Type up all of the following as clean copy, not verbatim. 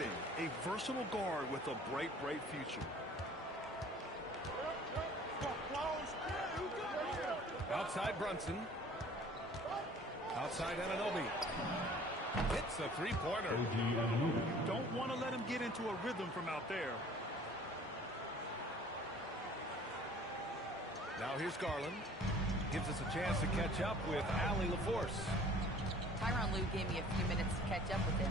everything. A versatile guard with a bright, bright future. Outside Brunson. Outside Anunoby. Hits a three-pointer. You don't want to let him get into a rhythm from out there. Now here's Garland. Gives us a chance to catch up with Allie LaForce. Tyronn Lue gave me a few minutes to catch up with him.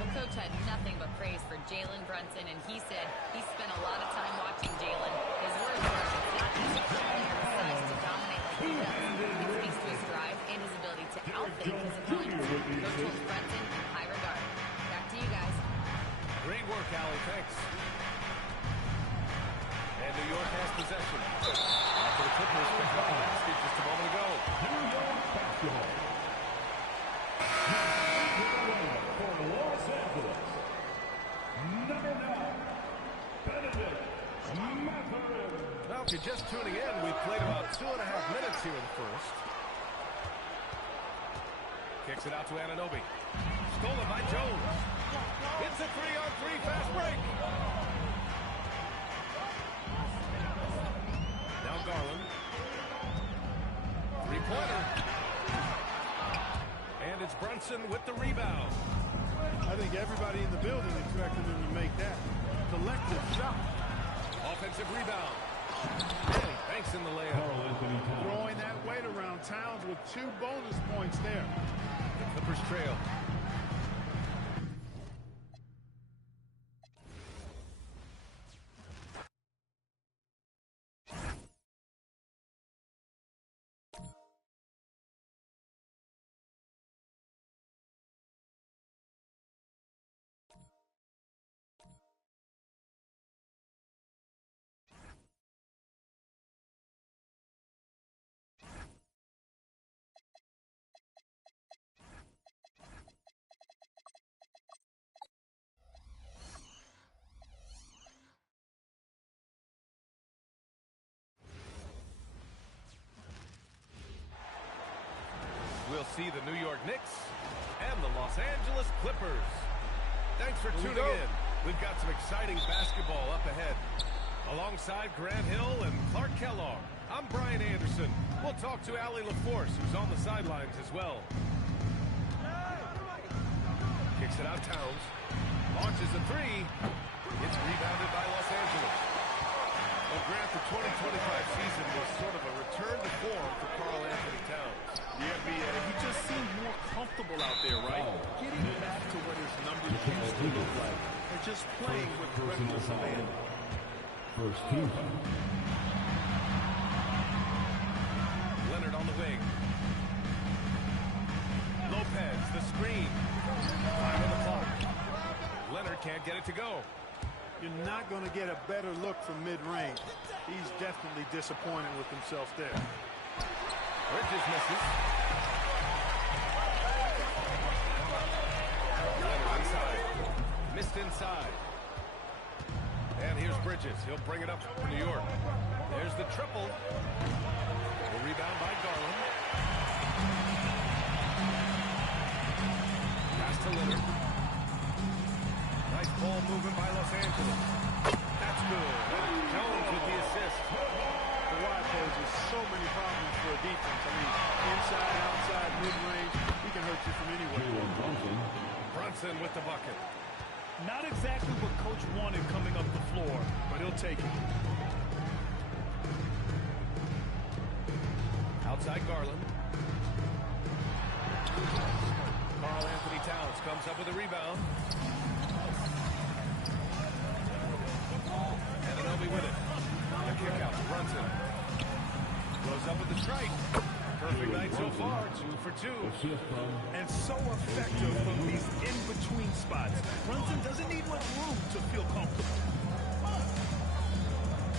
The coach had nothing but praise for Jalen Brunson, and he said he spent a lot of time watching Jalen. His words were, it's not easy for a player his size to dominate like he does. It speaks to his drive and his ability to outthink his opponents. Coach holds Brunson in high regard. Back to you guys. Great work, Allie. Thanks. And New York has possession. After the Clippers picked up the basket just a moment ago. New York basketball. For Los Angeles, number 9, Benedict Mathurin. Now, if you're just tuning in, we've played about 2.5 minutes here in the first. Kicks it out to Anunoby. Stolen by Jones. It's a 3-on-3 fast break. Now Garland. Three-pointer. And it's Brunson with the rebound. I think everybody in the building expected him to make that collective shot. Offensive rebound. And Banks in the layup. Throwing that weight around. Towns with 2 bonus points there. The Clippers trail. We'll see the New York Knicks and the Los Angeles Clippers. Thanks for tuning in. We've got some exciting basketball up ahead. Alongside Grant Hill and Clark Kellogg, I'm Brian Anderson. We'll talk to Allie LaForce, who's on the sidelines as well. Kicks it out Towns. Launches a three. It's rebounded by Los Angeles. Well, Grant, the 2025 season was sort of a return to form for Karl Anthony Towns. Yeah, he just seemed more comfortable out there, right? Getting back to what his numbers used to look like. And just playing with reckless abandon. First team. Leonard on the wing. Lopez, the screen. 5 on the clock. Leonard can't get it to go. You're not going to get a better look from mid-range. He's definitely disappointed with himself there. Bridges misses. Leonard inside. Missed inside. And here's Bridges. He'll bring it up for New York. There's the triple. The rebound by Garland. Pass to Leonard. Nice ball movement by Los Angeles. That's good. Jones with the assist. The wide poses so many problems for a defense. I mean, inside, outside, mid-range, he can hurt you from anywhere. Brunson with the bucket. Not exactly what Coach wanted coming up the floor, but he'll take it. Outside Garland. Karl Anthony Towns comes up with a rebound. Anunoby with it. A kick out to Brunson. Goes up with the strike. Perfect night so far, 2 for 2. And so effective from these in-between spots. Brunson doesn't need much room to feel comfortable.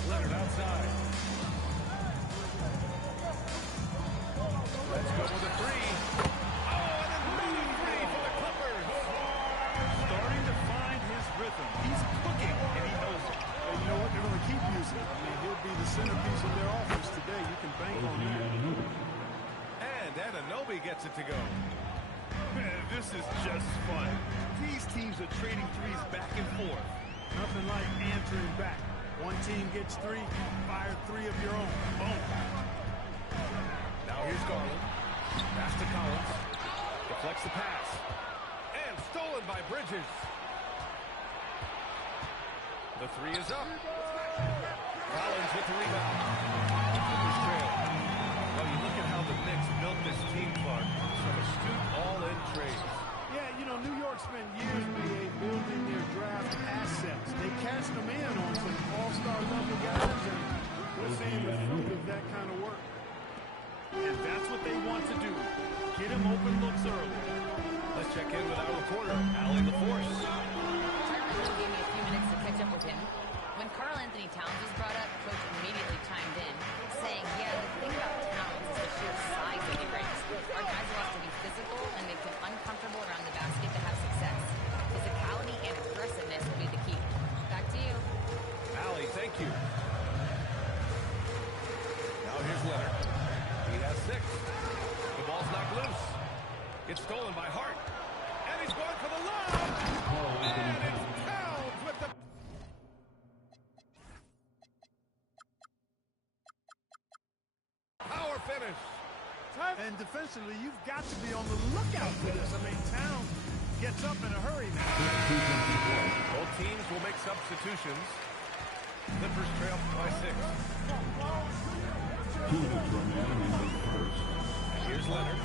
Leonard outside. Let's go with a three. Oh, and another three for the Clippers. Starting to find his rhythm. He's cooking, and he knows it. And you know what? They're going to keep using it. I mean, he'll be the centerpiece of their offense today. You can bank on that. And Anunoby gets it to go. this is just fun. These teams are trading threes back and forth. Nothing like answering back. One team gets 3, fire 3 of your own. Boom. Now here's Garland. Pass to Collins. Deflects the pass. And stolen by Bridges. The 3 is up. Collins with the rebound. Clippers trail. Well, you look at how the Knicks built this team, Clark. Some astute all-in trades. Yeah, you know, New York spent years building their draft assets. They cashed them in on some all-star level guys, and we're seeing the fruit of that kind of work. And that's what they want to do. Get him open looks early. Let's check in with our reporter, Allie LaForce. Tyronn Lue gave me a few minutes to catch up with him. When Karl Anthony Towns was brought up, Coach immediately chimed in, saying, yeah, the thing about Towns is the sheer size that he brings. Our guys will have to be physical and make him uncomfortable around the basket to have success. Physicality and aggressiveness will be the key. Back to you. Allie, thank you. Now here's Leonard. He has 6. The ball's knocked loose. It's stolen by Hart. And he's going for the lob. And it's Towns with the... power finish. And defensively, you've got to be on the lookout for this. I mean, Towns gets up in a hurry now. Both teams will make substitutions. Clippers trail by 6. 2 minutes remaining in the first. And here's Leonard.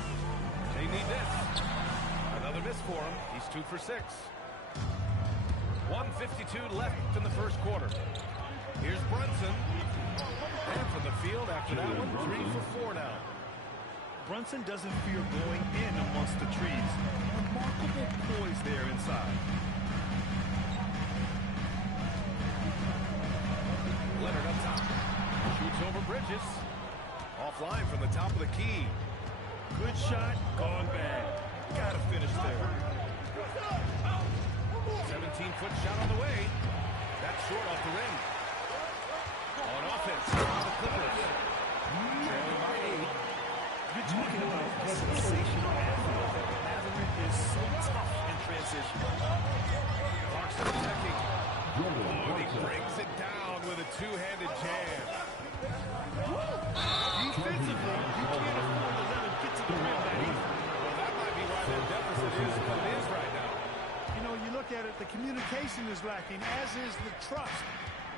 They need this. Another miss for him. He's 2 for 6. 1:52 left in the first quarter. Here's Brunson. And from the field after that one, 3 for 4 now. Brunson doesn't fear going in amongst the trees. Remarkable poise there inside. Leonard up top. Shoots over Bridges. Offline from the top of the key. Good shot, gone bad. Gotta finish there. 17-foot shot on the way. That's short off the rim. On offense, the Clippers. Trailing by 8. You're talking about a sensational athlete. Mathurin is so tough in transition. Clarkson attacking. Oh, he brings it down with a two-handed jam. Defensively, you can't afford to let him get to the rim that easy. Well, that might be why their deficit is what it is right now. You know, you look at it, the communication is lacking, as is the trust.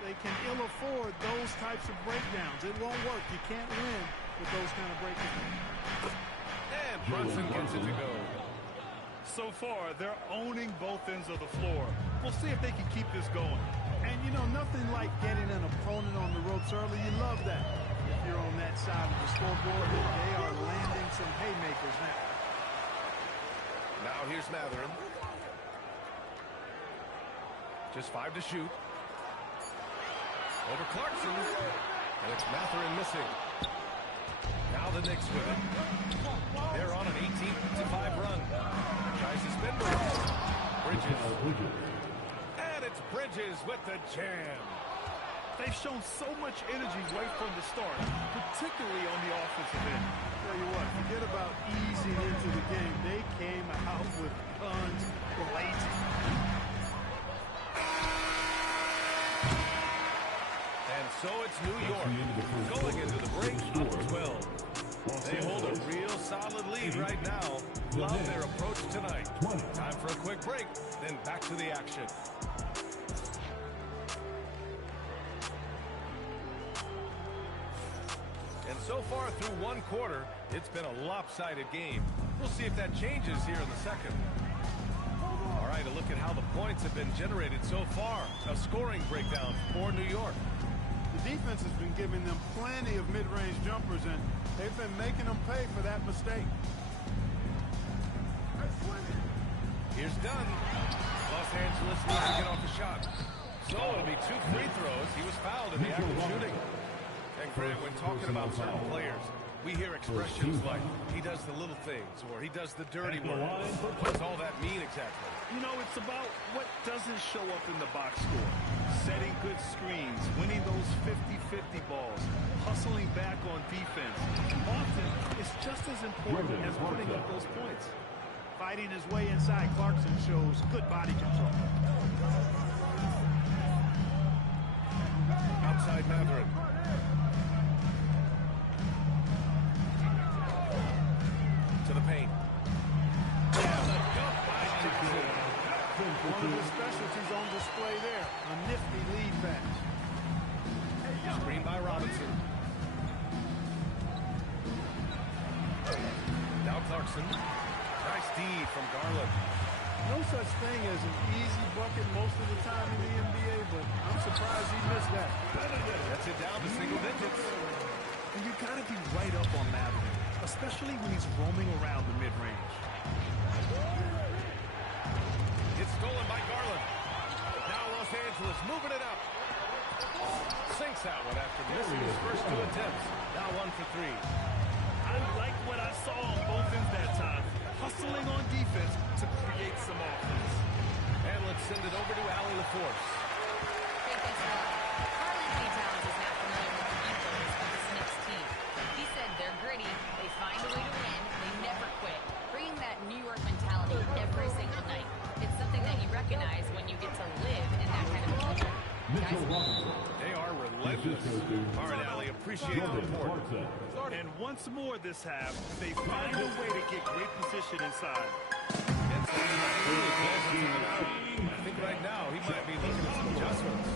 They can ill afford those types of breakdowns. It won't work. You can't win with those kind of breakdowns. And Brunson gets it to go. So far, they're owning both ends of the floor. We'll see if they can keep this going. And, you know, nothing like getting an opponent on the ropes early. You love that. If you're on that side of the scoreboard, they are landing some haymakers now. Now here's Mathurin. Just 5 to shoot. Over Clarkson. And it's Mathurin missing. Now the Knicks with it. They're on an 18-5 run. Tries to spin Bridges. And it's Bridges with the jam. They've shown so much energy right from the start, particularly on the offensive end. Tell you what, forget about easing into the game. They came out with guns blazing. And so it's New York going into the break up 12. They hold a real solid lead right now. Love their approach tonight. Time for a quick break, then back to the action. And so far through one quarter, it's been a lopsided game. We'll see if that changes here in the second. All right, a look at how the points have been generated so far. A scoring breakdown for New York. The defense has been giving them plenty of mid-range jumpers, and they've been making them pay for that mistake. Here's Dunn. Los Angeles needs to get off the shot. So it'll be 2 free throws. He was fouled in the act of shooting. And Greg, when talking about certain players, we hear expressions like, he does the little things, or he does the dirty work. What does all that mean exactly? You know, it's about what doesn't show up in the box score. Setting good screens, winning those 50-50 balls, hustling back on defense. Often, it's just as important as putting up those points. Fighting his way inside, Clarkson shows good body control. Outside Matherin. To the paint. One of his specialties on display there. A nifty lead pass. Screen by Robinson. Now Clarkson. Nice D from Garland. No such thing as an easy bucket most of the time in the NBA, but I'm surprised he missed that. That's it down to single digits. And you got to be right up on Matherin, especially when he's roaming around the mid-range. It's stolen by Garland. Now Los Angeles moving it up. Sinks that one after missing his first 2 attempts. Now 1 for 3. I like what I saw on both ends that time. Hustling on defense to create some offense. And let's send it over to Allie LaForce. Hey, thanks a lot. Carly St. Towns is not familiar with the ethos of this Knicks team. He said they're gritty, they find a way to win, they never quit. Bringing that New York mentality every single night. It's something that you recognize when you get to live in that kind of culture. They are relentless. All right, Allie, appreciate the report. And once more this half, they find a way to get great position inside. I think right now he might be looking at some adjustments.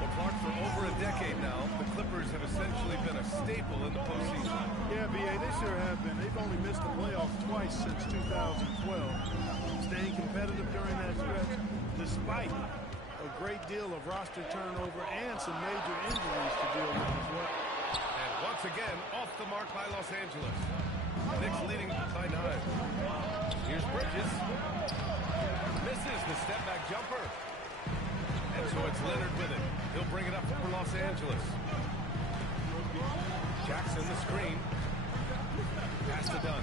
Well, Clark, for over a decade now, the Clippers have essentially been a staple in the postseason. Yeah, B.A., they sure have been. They've only missed the playoffs twice since 2012. Staying competitive during that stretch, despite a great deal of roster turnover and some major injuries to deal with as well. And once again, off the mark by Los Angeles. Knicks leading by 9. Here's Bridges. Misses the step-back jumper. And so it's Leonard with it. He'll bring it up for Los Angeles. Jackson the screen. Pass to Dunn.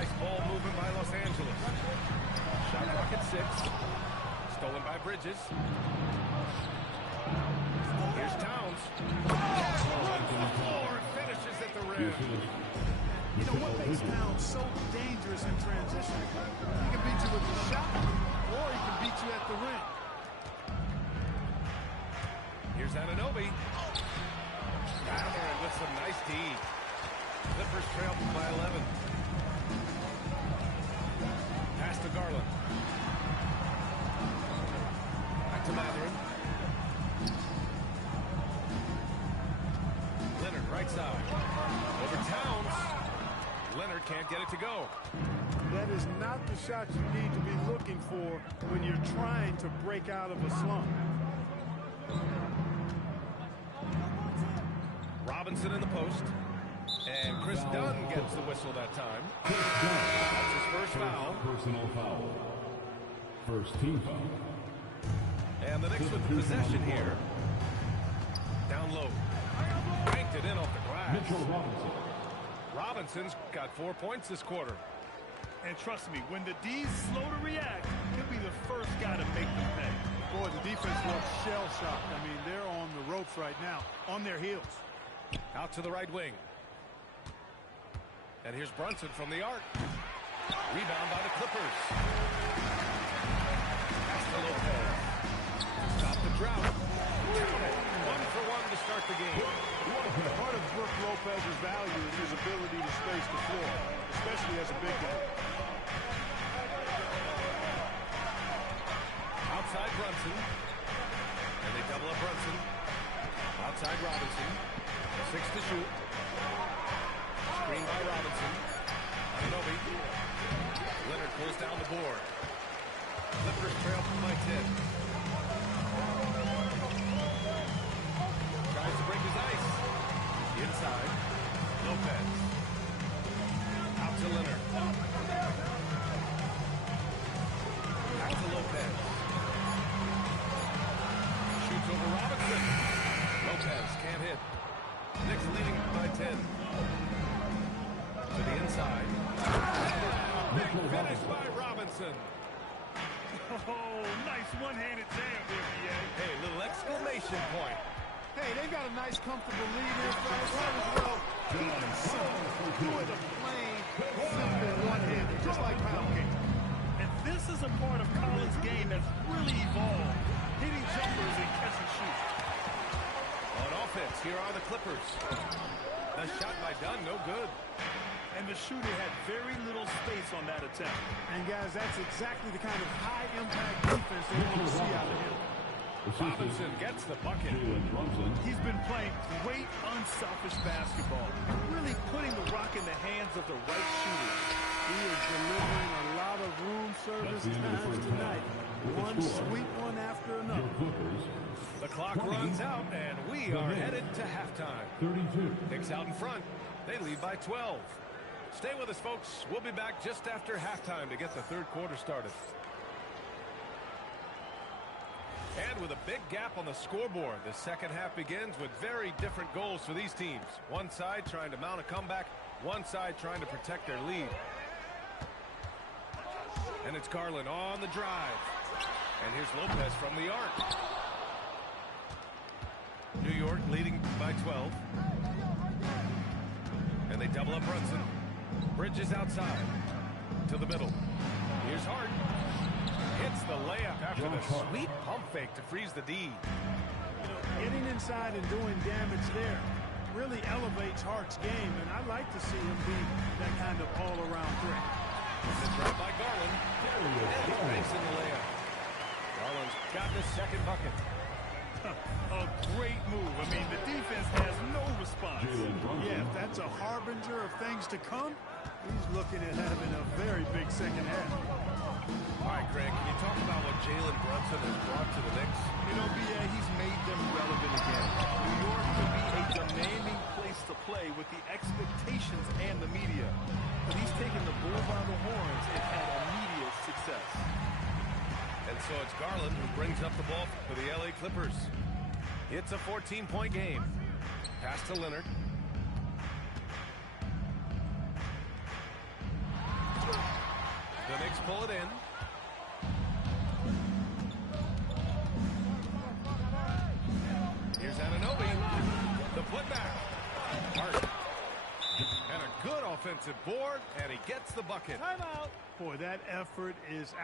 Nice ball movement by Los Angeles. Shot clock at 6. Stolen by Bridges. Here's Towns. Runs the floor. Finishes at the rim. You know what makes Towns so dangerous in transition? He can beat you with the shot, or he can beat you at the rim. Here's Anunoby. Matherin with some nice D. Clippers trail by 11. Pass to Garland. Back to Matherin. Leonard right side. Over Towns. Leonard can't get it to go. That is not the shot you need to be looking for when you're trying to break out of a slump. Robinson in the post. And Chris Dunn gets the whistle that time. That's his first foul. Personal foul. First team foul. And the Knicks with the possession here. Down low. Banked it in off the glass. Mitchell Robinson. Robinson's got 4 points this quarter. And trust me, when the D's slow to react, he'll be the first guy to make them pay. Boy, the defense looks shell-shocked. I mean, they're on the ropes right now, on their heels. Out to the right wing. And here's Brunson from the arc. Rebound by the Clippers. Pass to Lopez. Stop the drought. Count it. 1 for 1 to start the game. Part of Brook Lopez's value is his ability to space the floor, especially as a big guy. Outside Brunson. And they double up Brunson. Outside Robinson. 6 to shoot. Screen by Robinson. Anunoby. Leonard pulls down the board. Clippers trail by 10. Tries to break his ice. Inside. Lopez. Out to Leonard. Back to Lopez. Shoots over Robinson. Lopez can't hit. Knicks leading by 10. To the inside. Big finish by Robinson. Oh, nice one-handed jam there, B.A. Hey, little exclamation point. Hey, they've got a nice, comfortable lead here, fellas. Might as well keep it simple. Do it a plain, simple one right-handed, just like pound cake. And this is a part of Collins' game that's really evolved. Hitting jumpers and catching shoots. On offense, here are the Clippers. The shot by Dunn, no good. And the shooter had very little space on that attempt. And, guys, that's exactly the kind of high-impact defense they want to see out of him. Robinson gets the bucket. Jalen Brunson. He's been playing great, unselfish basketball. Really putting the rock in the hands of the right shooters. He is delivering a lot of room service That's the end of the times first tonight. half. One sweet one after Your another. Clippers, The clock runs out, and we are headed to halftime. 32. Knicks out in front. They lead by 12. Stay with us, folks. We'll be back just after halftime to get the third quarter started. And with a big gap on the scoreboard, the second half begins with very different goals for these teams. One side trying to mount a comeback, one side trying to protect their lead. And it's Garland on the drive. And here's Lopez from the arc. New York leading by 12. And they double up Brunson. Bridges outside to the middle. Here's Hart. Hits the layup after the sweet pump fake to freeze the D. You know, getting inside and doing damage there really elevates Hart's game, and I like to see him be that kind of all-around threat. It's right by Garland. And he makes in the layup. Garland's got his second bucket. A great move. I mean, the defense has no response. Jalen Brunson. Yeah, if that's a harbinger of things to come, he's looking at having a very big second half. All right, Greg, can you talk about what Jalen Brunson has brought to the Knicks? You know, B.A., he's made them relevant again. New York can be a demanding place to play with the expectations and the media. But he's taken the bull by the horns and had immediate success. And so it's Garland who brings up the ball for the L.A. Clippers. It's a 14-point game. Pass to Leonard. The Knicks pull it in. Here's Anunoby. The putback. Hart. And a good offensive board, and he gets the bucket. Timeout. Boy, that effort is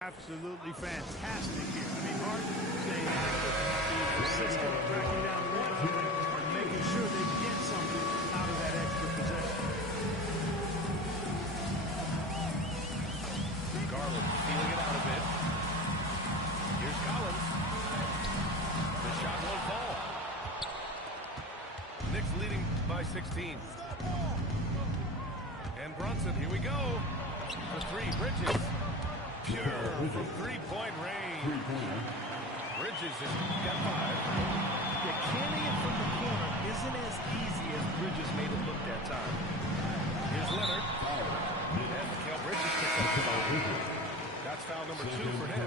absolutely fantastic here. I mean, Hart staying active, being persistent, tracking down the rebound, and making sure they get something out of that extra possession. Garland feeling it out a bit. Here's Collins. The shot won't fall. Knicks leading by 16. And Brunson, here we go. The three, Bridges. Pure from three-point range. Bridges has got 5. Yeah, canning it from the corner isn't as easy as Bridges made it look that time. Here's Leonard. And Mikal Bridges picks up the foul. That's foul number 2 for him.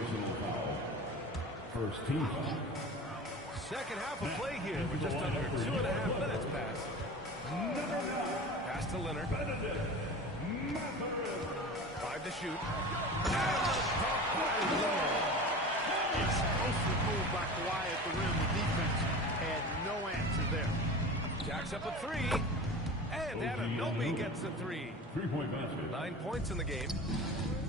First team foul. Second half of play here. We're just under 2.5 minutes past. Pass to Leonard. 5 to shoot. Explosive move by Kawhi at the rim. The defense had no answer there. Jacks up a 3. And Anunoby gets a 3. 3-point basket. 9 points in the game.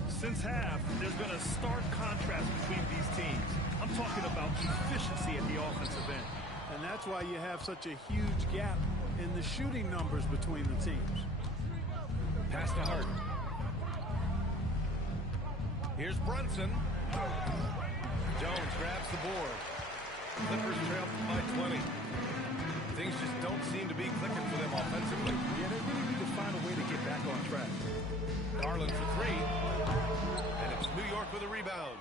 Since half, there's been a stark contrast between these teams. I'm talking about efficiency at the offensive end. And that's why you have such a huge gap in the shooting numbers between the teams. Pass to Hart. Here's Brunson. Jones grabs the board. Clippers trail by 20. Things just don't seem to be clicking for them offensively. Yeah, they really need to find a way to get back on track. Garland for 3. And it's New York with a rebound.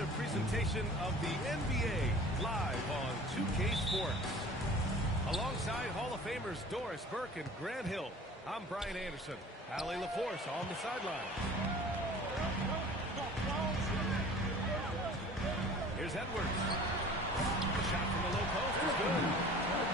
another presentation of the NBA live on 2K Sports. Alongside Hall of Famers Doris Burke and Grant Hill, I'm Brian Anderson. Allie LaForce on the sidelines. Here's Edwards. The shot from the low post is good.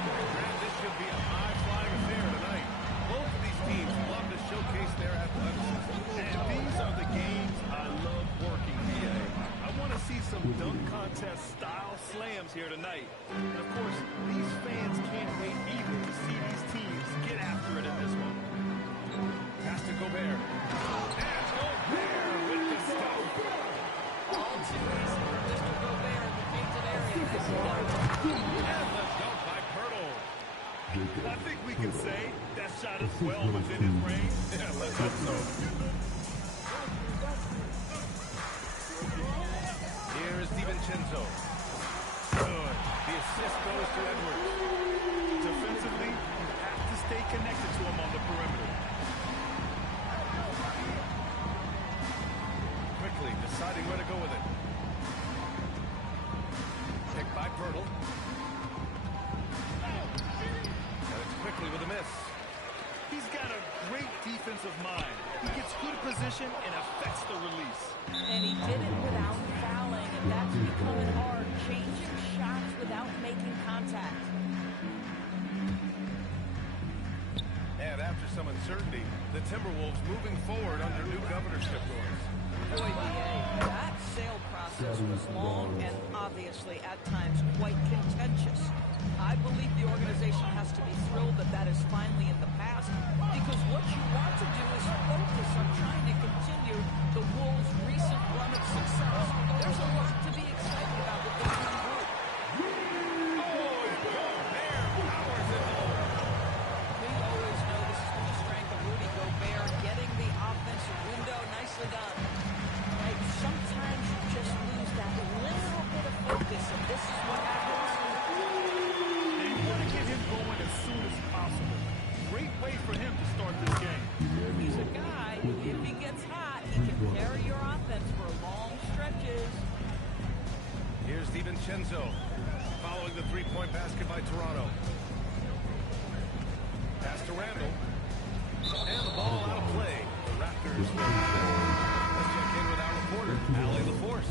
Grant, this should be a high-flying affair tonight. Both of these teams love to showcase their athleticism. And these are the games I love working, BA. I want to see some dunk contest-style slams here tonight. And, of course, these fans can't wait either to see these teams get after it in this one. Pass to Gobert. And Gobert with the stop. All too easy for Mr. Gobert in the painted area. And the dunk by Pirtle. I think we can say that shot is well within his range. Yeah, let's hope so. Here is DiVincenzo. Good. The assist goes to Edwards. Defensively, you have to stay connected to him on the perimeter. Quickly deciding where to go with it. Picked by Pirtle. And it's quickly with a miss. He's got a great defensive mind. He gets good position and affects the release. And he did it without fouling, and that's becoming hard. Changing shots without making contact. And after some uncertainty, the Timberwolves moving forward under new governorship rules. Boy, DA, that sale process was long and obviously at times quite contentious. I believe the organization has to be thrilled that that is finally in the past, because what you want to do is focus on trying to continue the Wolves' recent run of success. There's a lot to be excited about with this young group. We always know this has been the strength of Rudy Gobert, getting the offensive window. Nicely done. Right, sometimes you just lose that little bit of focus, and this is what happens. And you want to get him going as soon as possible. Great way for him to start this game. He's a guy, if he gets hot, he can carry your offense for long stretches. Here's DiVincenzo following the three-point basket by Toronto. Pass to Randall. And the ball out of play. The Raptors win. Let's check in with our reporter, Allie LaForce.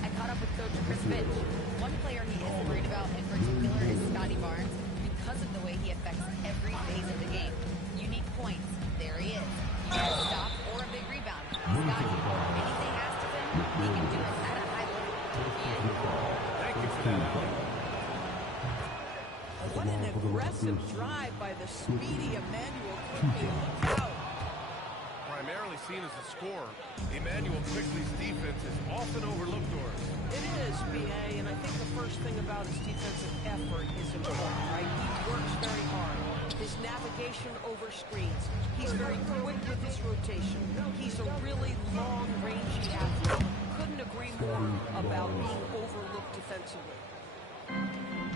I caught up with Coach Chris Finch. One player he is worried about in particular is Scotty Barnes because of the way he affects every phase of the game. Unique points. There he is. He has a stop or a big rebound. Scotty, anything asked of him, he can do it at a high level. Thank you for that, Allie. What an aggressive drive by the speedy Emmanuel Quickly. Look out. Primarily seen as a scorer, Emmanuel Quickly's defense is often overlooked, Doris. It is, B.A., and I think the first thing about his defensive effort is important, right? He works very hard. His navigation over screens. He's very quick with his rotation. He's a really long-range athlete. Couldn't agree more about being overlooked defensively.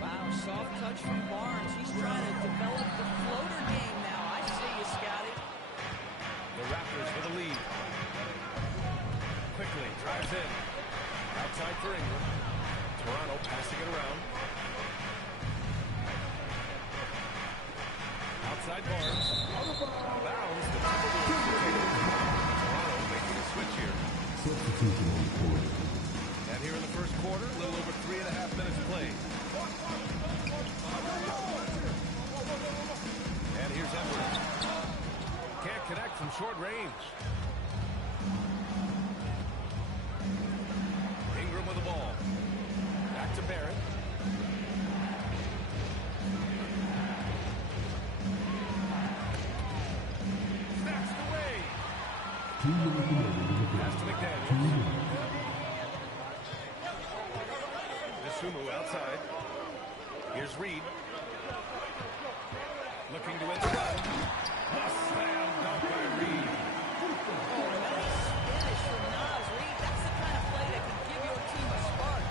Wow, soft touch from Barnes. He's trying to develop the floater game now. I see you, Scotty. The Raptors with the lead. Quickly drives in. Outside for Ingram. Toronto passing it around. Outside Barnes. Bounds. The Toronto making a switch here. And here in the first quarter, a little over 3.5 minutes played. And here's Edwards. Can't connect from short range. Ingram with the ball. Back to Barrett. Snatched away. Pass to McDaniels. Sumu outside. Here's Reed. Looking to inside. A slam dunk by Reed. Oh, nice finish from Naz Reid. That's the kind of play that can give your team a spark.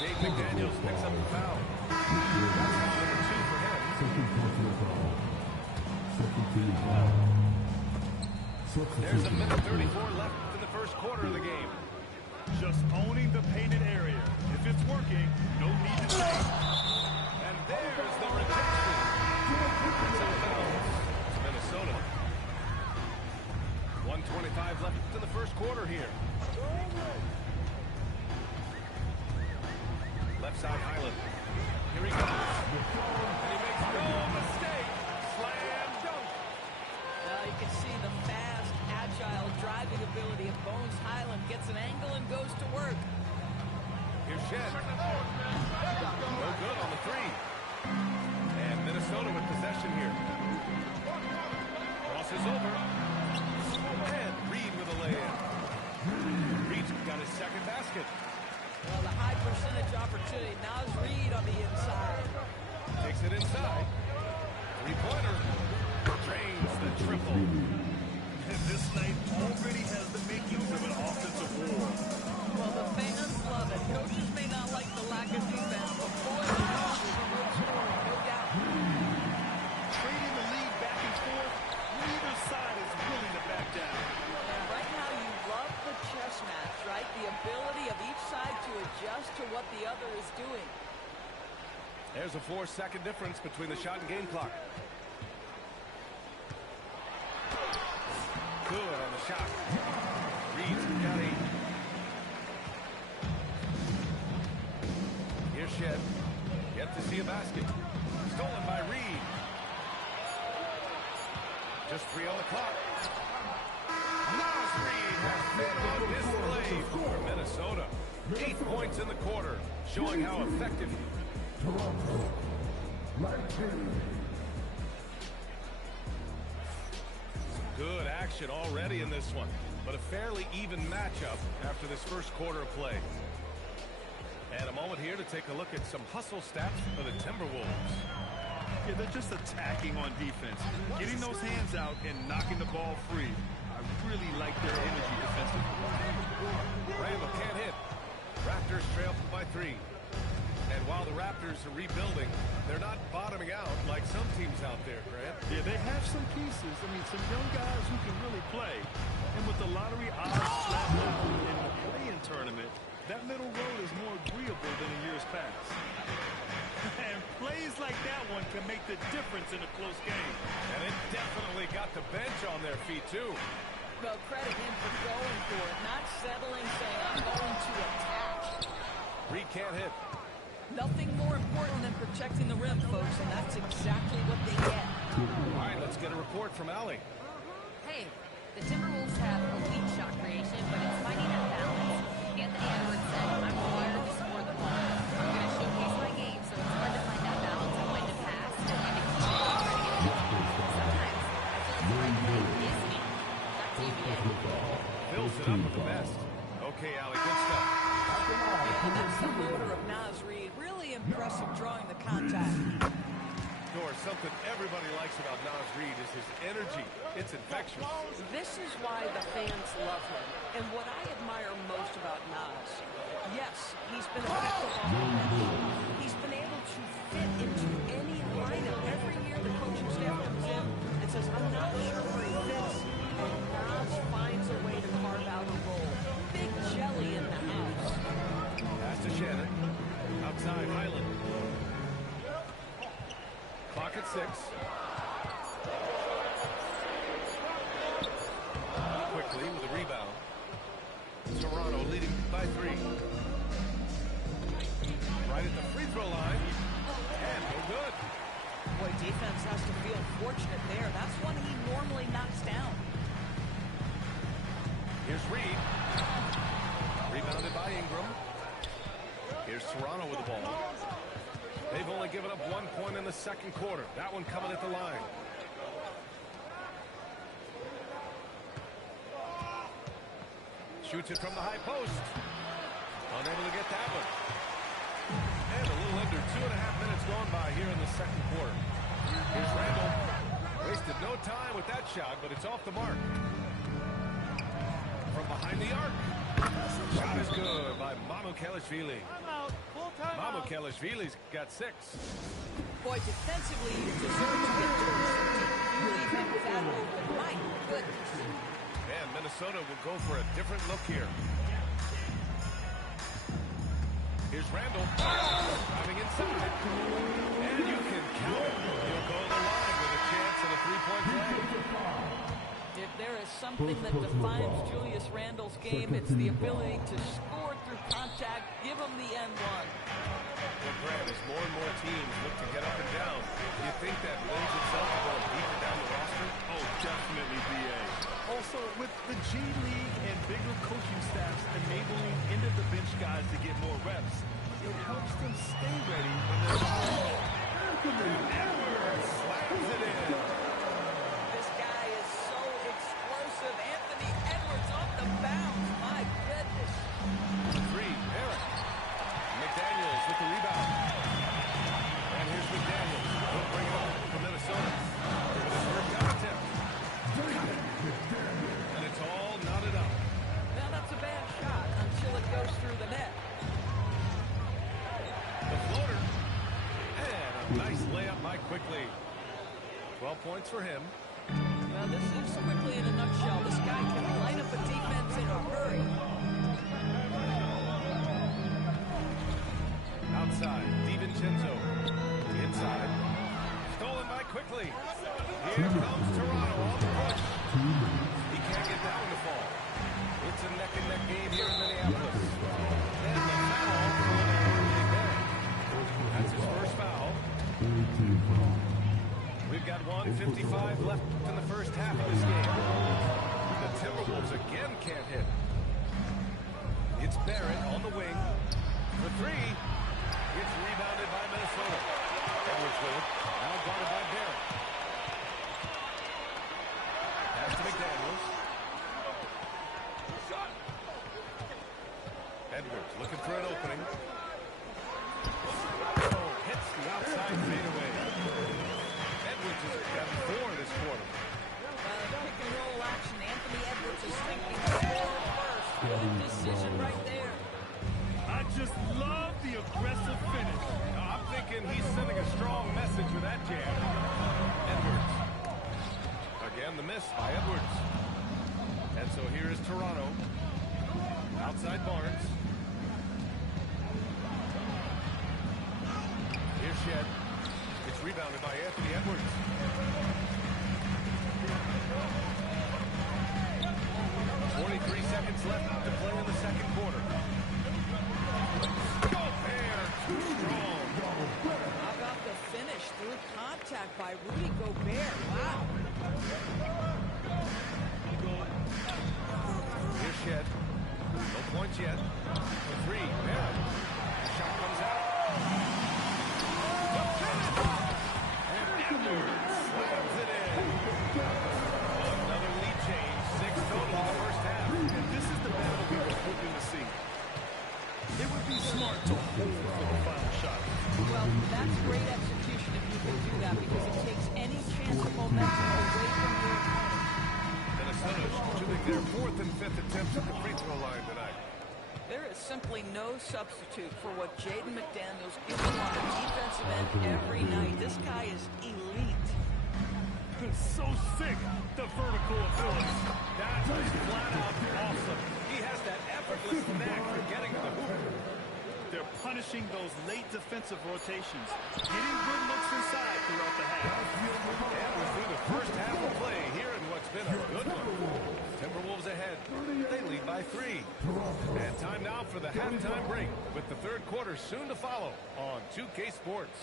Dave McDaniels picks up the foul. That's number 2 for him. There's a minute 34 left in the first quarter of the game. Just owning the painted area. If it's working, no need to change. And there's the rejection. It's inbounds to Minnesota. 1:25 left in the first quarter here. Left side Highland. Here he goes. And he makes no mistake. Slam dunk. You can see the fast, agile driving ability of Bones Highland. Gets an angle and goes to work. Here's Shed. No good on the three. And Minnesota with possession here. Crosses over. And Reed with a lay-in. Reed's got his second basket. Well, the high percentage opportunity. Naz Reid on the inside. Takes it inside. Three-pointer. Drains the triple. And this night already has the makings of an offensive war. Well, the fans love it. Coaches may not like the lack of defense, but boy, the offense is no scoring, no doubt. Trading the lead back and forth, neither side is willing to back down. And right now, you love the chess match, right? The ability of each side to adjust to what the other is doing. There's a 4-second difference between the shot and game clock. Good on the shot. Reed's got 8. Here's Shed. Yet to see a basket. Stolen by Reed. Just 3 on the clock. Naz Reid has been on display for Minnesota. 8 points in the quarter, showing how effective. Good action already in this one, but a fairly even matchup after this first quarter of play. And a moment here to take a look at some hustle stats for the Timberwolves. Yeah, they're just attacking on defense, getting those hands out and knocking the ball free. I really like their energy defensively. Randall can't hit. Raptors trail by 3. And while the Raptors are rebuilding, they're not bottoming out like some teams out there, Grant. Yeah, they have some pieces. I mean, some young guys who can really play. And with the lottery odds slapped over in the play-in tournament, that middle road is more agreeable than in years past. And plays like that one can make the difference in a close game. And it definitely got the bench on their feet, too. Well, credit him for going for it, not settling, saying, I'm going to attack. Reed can't hit. Nothing more important than protecting the rim, folks, and that's exactly what they get. All right, let's get a report from Allie. Hey, the Timberwolves have elite shot creation, but it's finding that balance. Anthony Edwards said, I'm wired to score the ball. I'm going to showcase my game, so it's hard to find that balance of when to pass and when to keep it and try to get it out. Sometimes I feel like my play is me. Back to you, BA. Fills it up with the best. Okay, Allie, good stuff. And that's the motor of Naz Reid. Really impressive drawing the contact. Something everybody likes about Naz Reid is his energy. It's infectious. This is why the fans love him. And what I admire most about Naz, yes, he's been effective on the bench. He's been able to fit into any lineup. Every year the coaching staff comes in and says, I'm not sure where he fits. And Naz finds a way to carve out a role. Big jelly in the house. Pass to Shannon. Outside Highland. Clock at 6. Quickly with a rebound. Toronto leading by 3. Right at the free throw line. And no good. Boy, defense has to feel fortunate there. That's one he normally knocks down. Here's Reed. Rebounded by Ingram. Here's Toronto with the ball. They've only given up 1 point in the second quarter. That one coming at the line. Shoots it from the high post. Unable to get that one. And a little under 2.5 minutes gone by here in the second quarter. Here's Randall. Wasted no time with that shot, but it's off the mark. From behind the arc. Shot is good by Mamukelashvili. Mamukelashvili's got 6. Boy, defensively, you deserve to get to the 50. You leave him that open. My goodness. Minnesota will go for a different look here. Here's Randall. Driving inside. And you can count it. He'll go to the line with a chance at a three-point play. If there is something that defines Julius Randle's game, it's the ability to score through contact, give him the N1. Well, Grant, as more and more teams look to get up and down, do you think that lends itself to going deeper down the roster? Oh, definitely, B.A. Also, with the G League and bigger coaching staffs enabling end-of-the-bench guys to get more reps, it helps them stay ready when they're Edwards slams it in. This guy is so explosive. Anthony Edwards off the bounce. My goodness. Three, Barrett. McDaniels with the rebound. And here's McDaniels. He'll bring it up for Minnesota. For his first down attempt. And it's all knotted up. Now that's a bad shot until it goes through the net. The floater. And a nice layup by Quickly. 12 points for him. Now this is Quickly in a nutshell. This guy can light up a defense in a hurry. Outside, DiVincenzo. Inside. Stolen by Quickly. Here comes Toronto on the push. He can't get down to fall. It's a neck-and-neck game here in Minneapolis. And the foul on Rudy Gay. That's his first foul. We've got 1:55 left in the first half of this game. The Timberwolves again can't hit. It's Barrett on the wing. For three. It's rebounded by Minnesota. Edwards with it. Now guarded by Barrett. Pass to McDaniels. Edwards looking for an opening. Oh, hits the outside fadeaway. Edwards has got 4 this quarter. Pick and roll action. Anthony Edwards is thinking score first. Good decision right there. I just love the aggressive finish. I'm thinking he's sending a strong message with that jam. Edwards. Again, the miss by Edwards. And so here is Toronto. Outside Barnes. Here's Shed. It's rebounded by Anthony Edwards. 43 seconds left to play in the second quarter. Gobert, too strong. How about the finish through contact by Rudy Gobert? Wow. Here's Shed. No points yet. For three. Barrett. The shot comes out. The finish. And Edwards slams it in. Another lead change. 6 total in the first half. And this is the battle we were hoping to see. It would be smart to hold for the final shot. Well, that's great execution if you can do that because it takes any chance of momentum away from your opponent. Minnesota shooting their 4th and 5th attempts at the free throw line tonight. There is simply no substitute for what Jaden McDaniels gives you on the defensive end every night. This guy is elite. So sick, the vertical ability. That was flat out awesome. He has that effortless knack for getting to the hoop. They're punishing those late defensive rotations, getting good looks inside throughout the half. And we're through the first half of play here in what's been a good one. Timberwolves ahead. They lead by 3. And time now for the halftime break with the third quarter soon to follow on 2K Sports.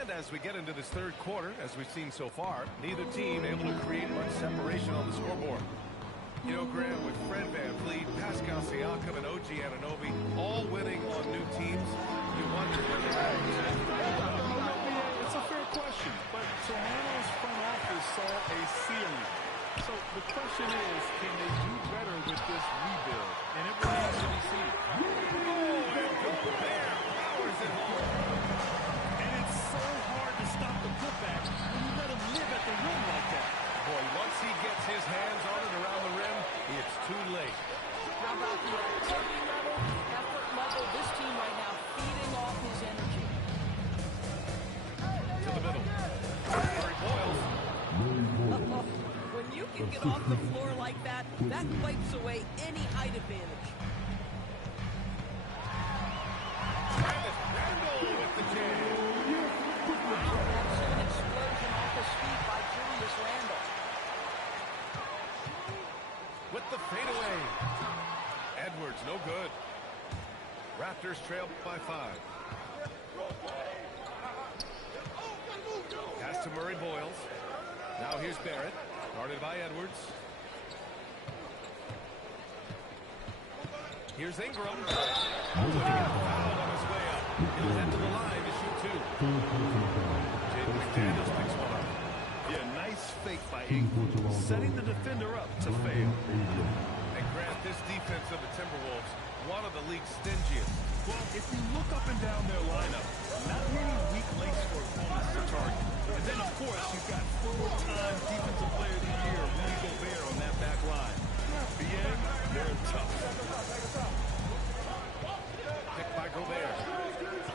And as we get into this third quarter, as we've seen so far, neither team able to create much separation on the scoreboard. You know, Grant, with Fred VanVleet, Pascal Siakam, and OG Anunoby all winning on new teams, you wonder where they're at. It's a fair question, but Toronto's front office saw a ceiling. So the question is, can they do better with this rebuild? And it remains to be seen. Gobert powers it home. And it's so hard to stop the putback when you let him live at the rim like that. Boy, once he gets his hands on it around the rim, it's too late. How about the activity level, effort level? This team right now feeding off his energy. To the middle. Murray Boyles. can get off the floor like that, that wipes away any height advantage. Travis Randall with the jam. Excellent explosion off his feet by Julius Randle. With the fadeaway. Edwards, no good. Raptors trail by 5. Pass to Murray Boyles. Now here's Barrett. Guarded by Edwards. Here's Ingram. Fouled on his way up. He'll head to the line to shoot 2. Jaden McDaniels picks one up. Yeah, nice fake by Ingram, setting the defender up to fail. And Grant, this defense of the Timberwolves, one of the league's stingiest. Well, if you look up and down their lineup, not many weak links for opponents to target. And then, of course, you've got full-time Defensive Player of the Year, Rudy Gobert, on that back line. BA, they're tough. Picked by Gobert.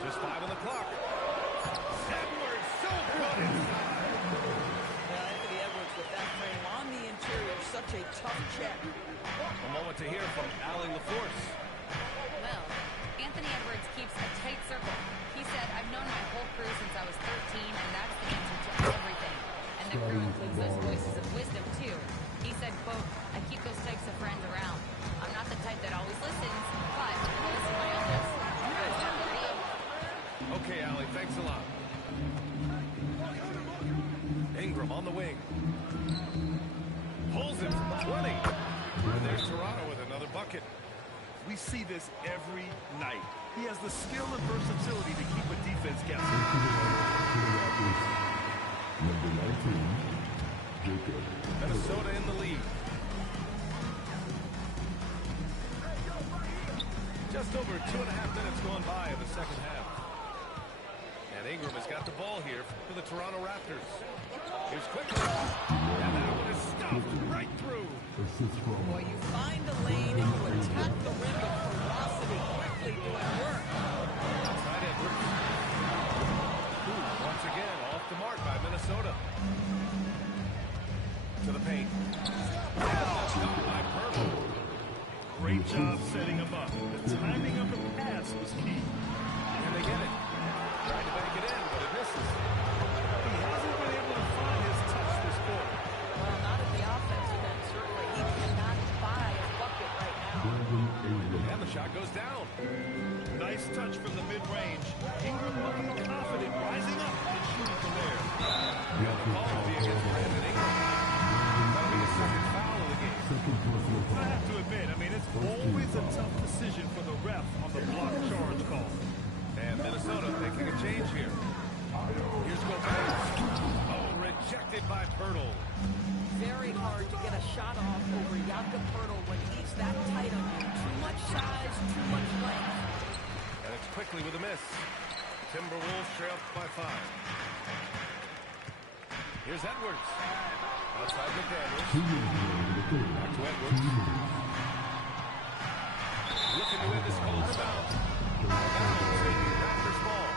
Just 5 on the clock. Edwards, so good inside. Anthony Edwards with that frame on the interior, such a tough check. A moment to hear from Allie LaForce. Well, Anthony Edwards keeps a tight circle. He said, I've known my whole crew since I was 13, and that's the answer to everything. And the crew includes those voices of wisdom, too. He said, quote, I keep those types of friends around. I'm not the type that always listens, but I listen to my elders. Okay, Allie, thanks a lot. Ingram on the wing. Pulls it from 20. And there's Toronto with another bucket. We see this every night. He has the skill and versatility to keep a defense guessing. Number 19, Jacob. Minnesota in the lead. Just over 2.5 minutes gone by in the second half. And Ingram has got the ball here for the Toronto Raptors. Here's quickly. And that one is stuffed right through. Assist from Boy, you find a lane and you attack the rim with ferocity, quickly doing work. Outside Edwards. Once again, off the mark by Minnesota. To the paint. Stopped by Purple. Great job setting him up. The timing of the pass was key. And they get it. Trying to bank it in, but it misses. He hasn't been able to find his touch this quarter. Well, not at the offensive end, certainly. He cannot buy a bucket right now. Brandon Ingram. And the shot goes down. Nice touch from the mid-range. Ingram looking confident, rising up and shooting from there. Ball will be against Brandon Ingram. That'll be his second foul of the game. Second personal I foul. have to admit, it's always a tough decision for the ref on the block charge call. And Minnesota making a change here. Here's Gobert. Oh, rejected by Pirtle. Very hard to get a shot off over Jakob Poeltl when he's that tight on you. Too much size, too much length. And it's quickly with a miss. Timberwolves trail by 5. Here's Edwards. Outside McDaniels. 2 minutes in the third. Back to 2 Edwards. minutes. Looking to win this cold spell. Raptors ball.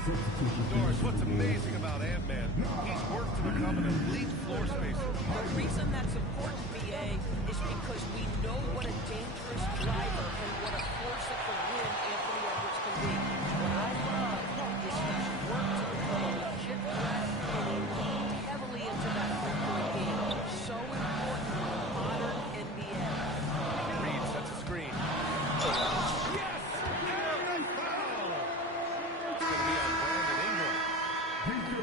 Substitution. Doris, what's amazing about Ant-Man, he's worked to become an elite floor spacer. The reason that's important, BA, is because we know what a dangerous driver and what a force at the rim Anthony Edwards can be. What I love is he's worked to become a legit threat and leaned heavily into that three-point game. So important in the modern NBA. Reed sets a screen. Yes! And a foul! It's going to be on Brandon Ingram.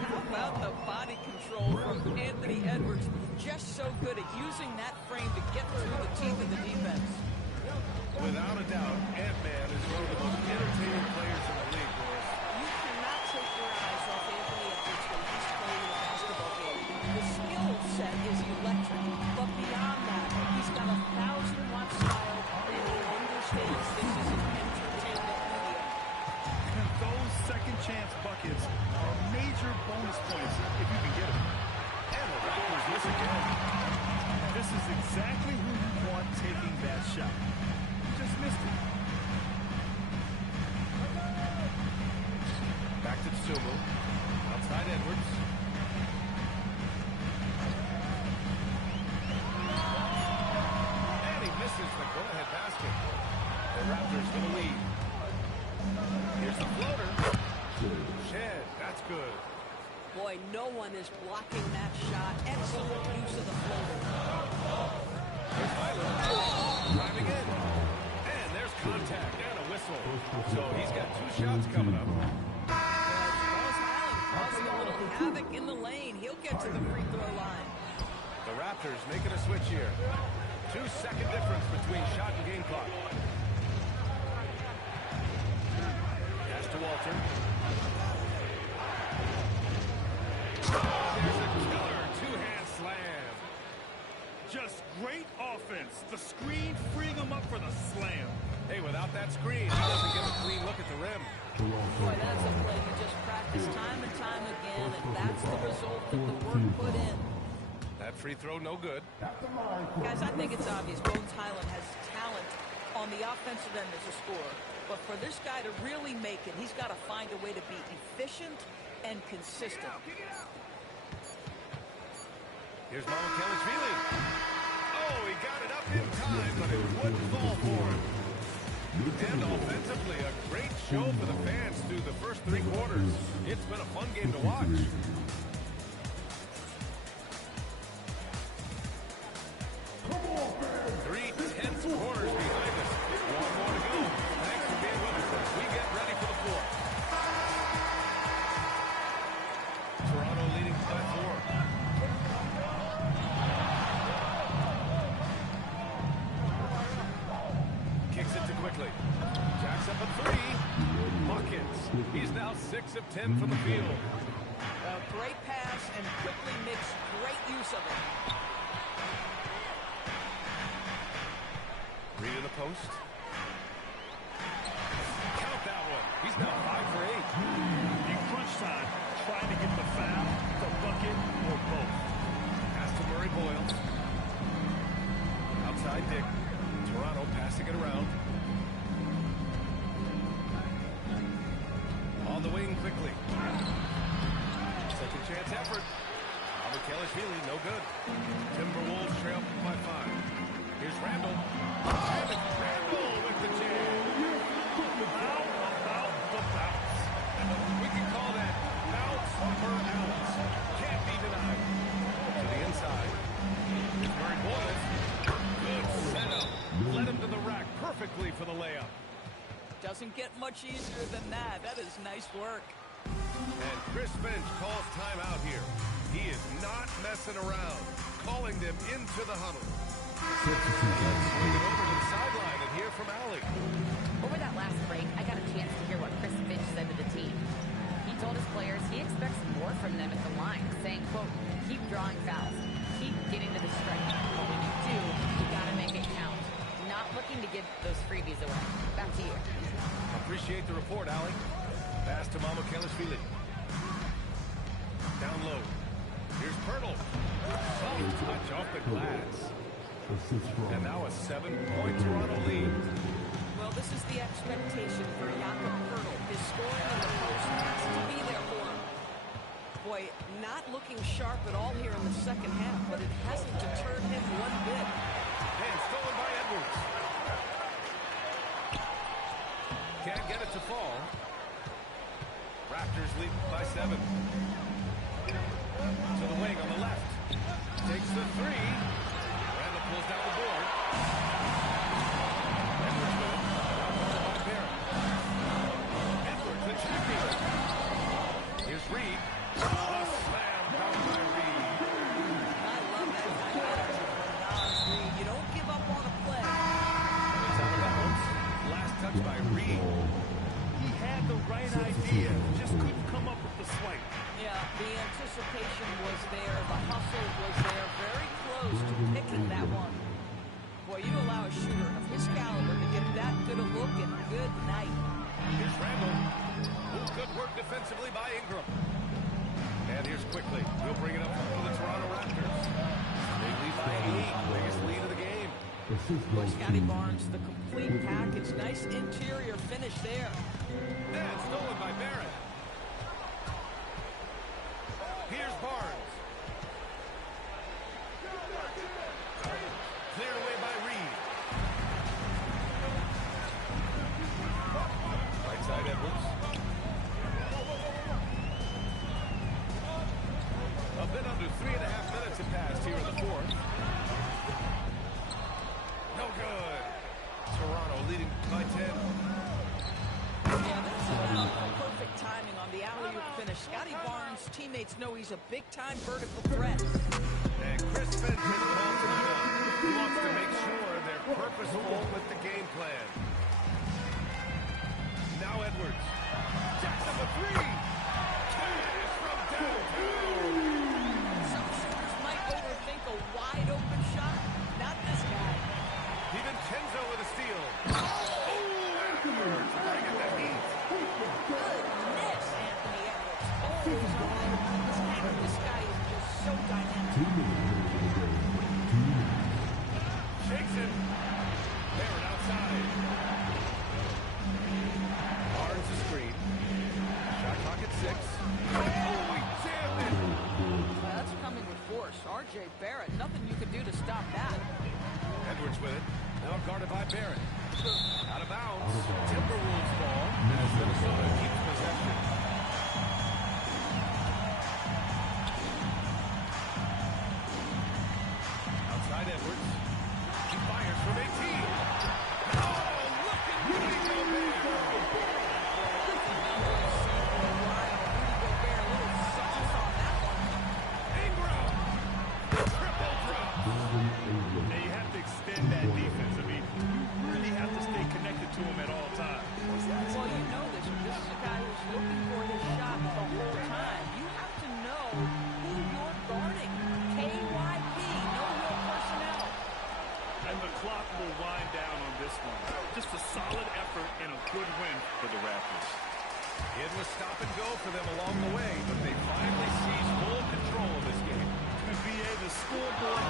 How about the body control from Anthony Edwards? Just so good at using that frame to get through the teeth of the defense. Without a doubt, Ant-Man is one of the most entertaining players in the league, Doris. You cannot take your eyes off Anthony Edwards when he's playing a basketball game. The skill set is electric, but beyond that, he's got a 1,000-watt style, and he understands this is an entertainment medium. And those second chance buckets are major bonus points if you can get them. And the Raptors miss again. This is exactly who you want taking that shot. You just missed it. no one is blocking that shot. Excellent use of the floater. Here's Hyland. Driving in. And there's contact and a whistle. So he's got 2 shots coming up. Carlos Hyland causing a little havoc in the lane. He'll get to the free throw line. The Raptors making a switch here. 2-second difference between shot and game clock. Pass to Walter. There's a killer 2-hand slam. Just great offense. The screen freeing him up for the slam. Hey, without that screen, he doesn't get a clean look at the rim. Boy, that's a play you just practice time and time again, and that's the result of the work put in. That free throw, no good. Guys, I think it's obvious Bones Hyland has talent on the offensive end as a scorer. But for this guy to really make it, he's got to find a way to be efficient and consistent. Here's Mamukelashvili. Oh, he got it up in time, but it wouldn't fall for him. And offensively, a great show for the fans through the first 3 quarters. It's been a fun game to watch. Three tense quarters behind us. 1 more to go. Thanks for being with us as we get ready for the 4th. Toronto leading by 4. Kicks it to Quickly. Jacks up a 3. Buckets. He's now 6 of 10 from the field. A great pass, and Quickly makes great use of it. Reed in the post. Count that one. He's now 5 for 8. In crunch time, trying to get the foul, the bucket, or both. Pass to Murray Boyle. Outside Dick. Toronto passing it around. On the wing quickly. Second chance effort. Mamukelashvili, no good. Timberwolves trail by 5. Here's Randall. And it's Randall with the jam. How about the bounce? We can call that bounce per ounce. Can't be denied. To the inside. It's Murray Boyle. Good setup. Led him to the rack perfectly for the layup. Doesn't get much easier than that. That is nice work. And Chris Finch calls timeout here. He is not messing around. Calling them into the huddle. Let's swing it over to the sideline and hear from Allie. Over that last break, I got a chance to hear what Chris Finch said to the team. He told his players he expects more from them at the line, saying, quote, keep drawing fouls, keep getting to the strike. But when you do, you got to make it count. Not looking to give those freebies away. Back to you. Appreciate the report, Allie. Pass to Mamukelashvili. Down low. Here's Pirtle. Solid touch off the glass. And now a 7-point Toronto lead. Well, this is the expectation for Jakob Pirtle. His scoring in the post has to be there for him. Boy, not looking sharp at all here in the second half, but it hasn't deterred him one bit. And stolen by Edwards. Can't get it to fall. Raptors lead by 7. To the wing on the left. Takes the 3. Randall pulls down the board. Edwards with it. By Barrett. Edwards, the champion. Here's Reed. A slam down by Reed. I love that kind of energy from Naz Reid. You don't give up on a play. It's out of bounds. Last touch by Reed. He had the right idea, just couldn't come up with the swipe. Yeah, the anticipation was there. The hustle was there. Very close to picking that one. Boy, you allow a shooter of his caliber to get that good a look, and good night. Here's Randall. Good work defensively by Ingram. And here's Quickly. He'll bring it up for the Toronto Raptors. They lead by 8. Biggest lead of the game. Boy, Scotty Barnes, the complete package. Nice interior finish there. And stolen by Barrett. Here's Barnes. Cleared away by Reed. Right side Edwards. teammates know he's a big-time vertical threat. And Chris Finch has called timeout. He wants to make sure they're purposeful with the game plan. Now Edwards. Jack number 3. Cash from downtown. Some shooters might overthink a wide-open shot. Not this guy. DiVincenzo with a steal. Oh, Edwards bringing the heat. Goodness, Anthony Edwards. Always on that. This guy is just so dynamic. 2 minutes into the game. 2 minutes. Shakes it. Barrett outside. Barnes the screen. Shot clock at 6. Oh, he jammed it. That's coming with force. R.J. Barrett, nothing you can do to stop that. Edwards with it. Now guarded by Barrett. Out of bounds. Timberwolves ball. Minnesota keeps possession. Outside Edwards. He fires from 18. Oh, look at Rudy Gobert. Ingram. Triple drop. And you have to extend that defense. I mean, you really have to stay connected to him at all times. Well, you know this. This is a guy who's looking for his shot the whole time. You have to know who you're guarding. KYP, no real personnel. And the clock will wind down on this one. Just a solid effort and a good win for the Raptors. It was stop and go for them along the way, but they finally seized full control of this game. NBA, the scoreboard